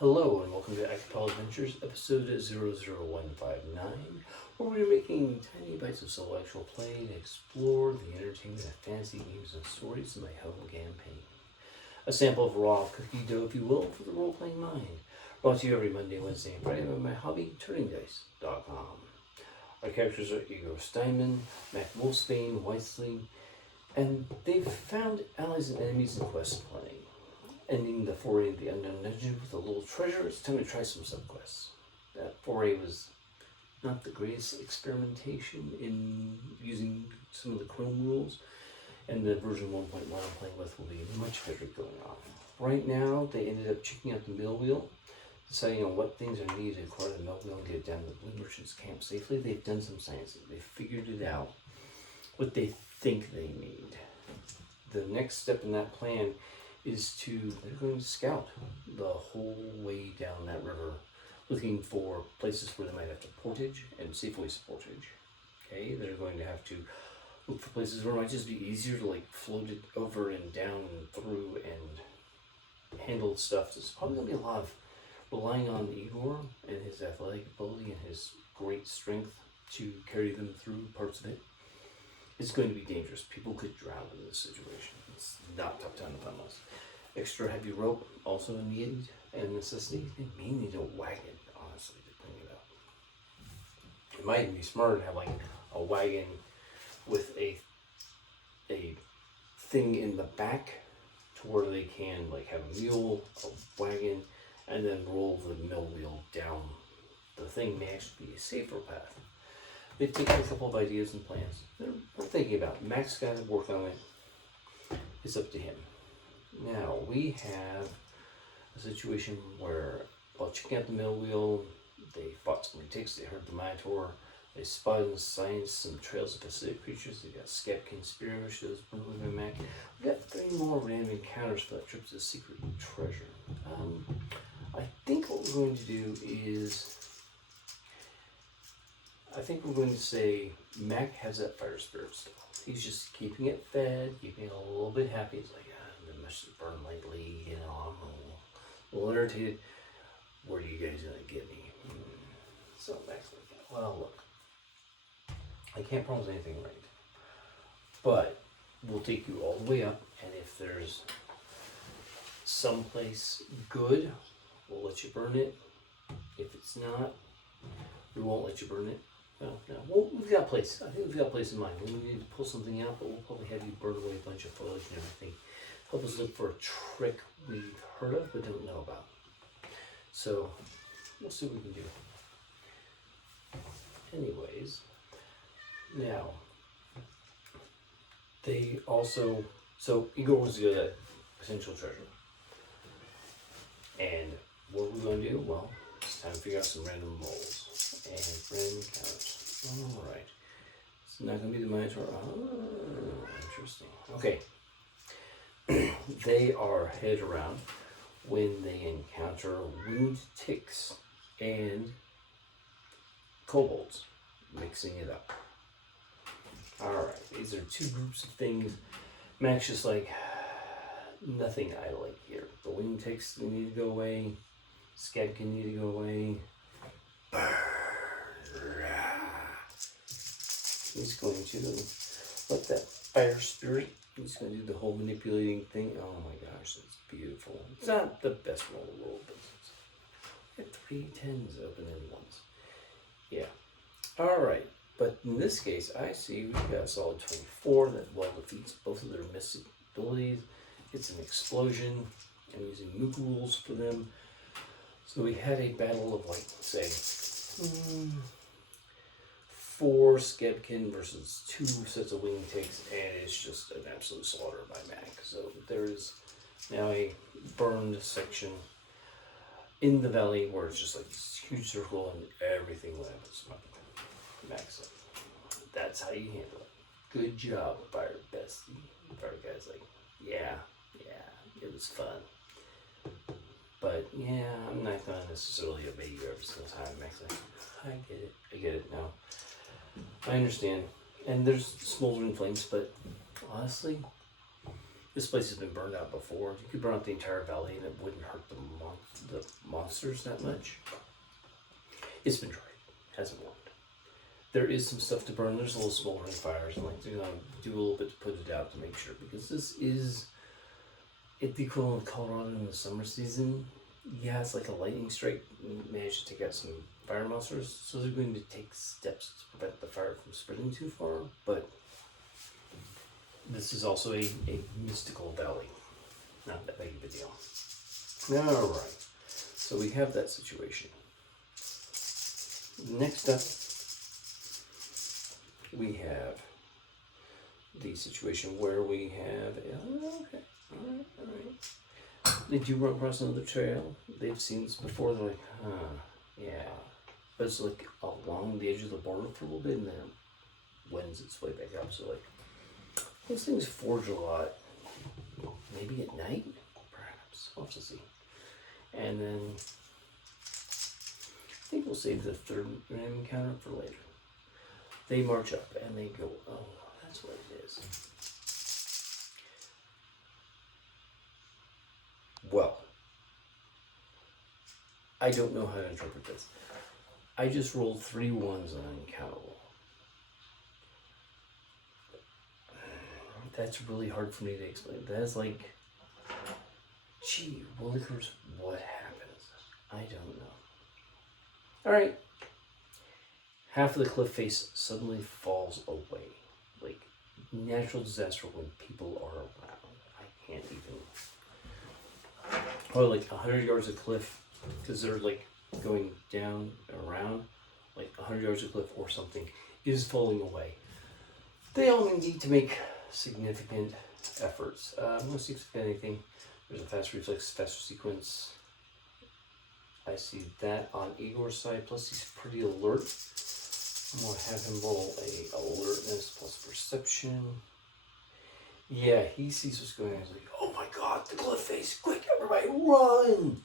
Hello and welcome to Acapella Adventures, episode 00159, where we're making tiny bites of solo actual play to explore the entertainment of fantasy games and stories in my home campaign. A sample of raw cookie dough, if you will, for the role-playing mind. Brought to you every Monday, Wednesday, and Friday by my hobby, turningdice.com. Our characters are Igor Steinmann, Wolfsbane, Wyesley, and they've found allies and enemies in quest plenty. Ending the foray into the unknown dungeon with a little treasure, it's time to try some subquests. That foray was not the greatest experimentation in using some of the Chrome rules, and the version 1.1 I'm playing with will be much better going on. Right now, they ended up checking out the mill wheel, deciding on what things are needed to acquire the mill wheel and get it down to the Blue Merchant's camp safely. They've done some science. They figured it out, what they think they need. The next step in that plan is they're going to scout the whole way down that river, looking for places where they might have to portage and safe ways to portage. Okay, they're going to have to look for places where it might just be easier to float it over and down and through and handle stuff. There's probably going to be a lot of relying on Igor and his athletic ability and his great strength to carry them through parts of it. It's going to be dangerous. People could drown in this situation. It's not top 10 unless. Extra heavy rope also needed and necessity. They may need a wagon, honestly, to bring it up. It might even be smarter to have a wagon with a thing in the back to where they can have a mule, a wagon, and then roll the mill wheel down. The thing may actually be a safer path. They've taken a couple of ideas and plans. We're thinking about it. Mac's got to work on it. It's up to him. Now, we have a situation where, while checking out the mill wheel, they fought some ticks, they heard the Minotaur, they spotted in the science some trails of Pacific creatures. They got Scapkin Spear, shows Brooklyn and Mac. We got 3 more random encounters for that trip to the secret treasure. I think what we're going to do is, I think we're going to say Mac has that fire spirit still. He's just keeping it fed, keeping it a little bit happy. It's I've been much burned lately, I'm a little irritated. Where are you guys gonna get me? So Mac's well, look, I can't promise anything right, but we'll take you all the way up, and if there's someplace good, we'll let you burn it. If it's not, we won't let you burn it. No, we've got a place. I think we've got a place in mind. We need to pull something out, but we'll probably have you burn away a bunch of foliage and everything. Help us look for a trick we've heard of but don't know about. So, we'll see what we can do. Anyways, now, they also, so Igor was to go to that essential treasure. And what are we going to do? Well, it's time to figure out some random rolls and random encounters. Alright. It's not going to be the Minotaur. Oh, interesting. Okay. They are headed around when they encounter winged ticks and kobolds, mixing it up. Alright, these are 2 groups of things. Mac's just nothing I like here. The winged ticks need to go away. Scapkin need to go away. He's going to let that fire spirit, he's going to do the whole manipulating thing. Oh my gosh, that's beautiful. It's not the best roll in the world, but we have 3 10s open in ones. Yeah. Alright, but in this case, I see we've got a solid 24 that well defeats both of their mystic abilities. It's an explosion. I'm using nuke rules for them. So we had a battle of say 4 Scapkin versus 2 sets of winged ticks, and it's just an absolute slaughter by Mac. So there is now a burned section in the valley where it's just this huge circle and everything went up in smoke. Mac's that's how you handle it. Good job, Fire Bestie. Fire Guy's yeah, it was fun. But yeah, I'm not going to necessarily obey you every single time. Mac's I get it now. I understand. And there's smoldering flames, but honestly, This place has been burned out before. You could burn out the entire valley and it wouldn't hurt the monsters that much. It's been tried. Hasn't worked. There is some stuff to burn. There's a little smoldering fires. I like to do a little bit to put it out to make sure, because this is the equivalent of Colorado in the summer season. Yeah, it's like a lightning strike. We managed to take out some fire monsters, so they're going to take steps to prevent the fire from spreading too far. But this is also a mystical valley. Not that big of a deal. Alright, so we have that situation. Next up, we have the situation where we have, okay, alright. They do run across another trail. They've seen this before. They're like, yeah. But it's like along the edge of the border for a little bit, and then it wends its way back up. So like, those things forge a lot. Maybe at night? Perhaps. We'll have to see. And then I think we'll save the third random encounter for later. They march up and they go, oh, that's what it is. Well, I don't know how to interpret this. I just rolled 3 ones on uncountable. That's really hard for me to explain. That's like, gee, Willikers, what happens? I don't know. Alright. Half of the cliff face suddenly falls away. Like, natural disaster when people are around. I can't even. Or like 100 yards of cliff, because they're like going down and around, like 100 yards of cliff or something is falling away. They all need to make significant efforts. I'm going to see if there's anything. There's a fast reflex, faster sequence. I see that on Igor's side, plus he's pretty alert. I'm going to have him roll a alertness plus perception. Yeah, he sees what's going on. He's like, oh my god, the cliff face, quick, everybody run!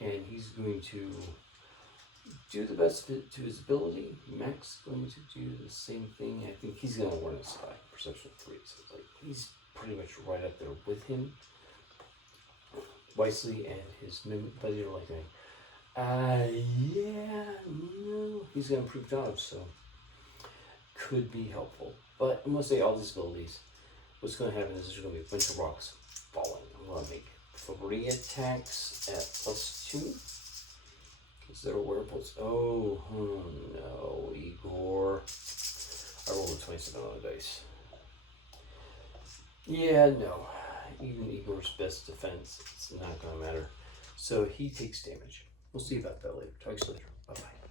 And he's going to do the best to his ability. Mac's going to do the same thing. I think he's going to learn his high perception 3, so it's like he's pretty much right up there with him. Wyseley and his buddy are like, yeah, no. He's going to improve dodge, so could be helpful. But I'm going to say all these abilities. What's going to happen is there's going to be a bunch of rocks falling. I'm going to make 3 attacks at +2. Because they're wearables. Oh, no, Igor. I rolled a 27 on the dice. Yeah, no. Even Igor's best defense, it's not going to matter. So he takes damage. We'll see about that later. Talk to you later. Bye-bye.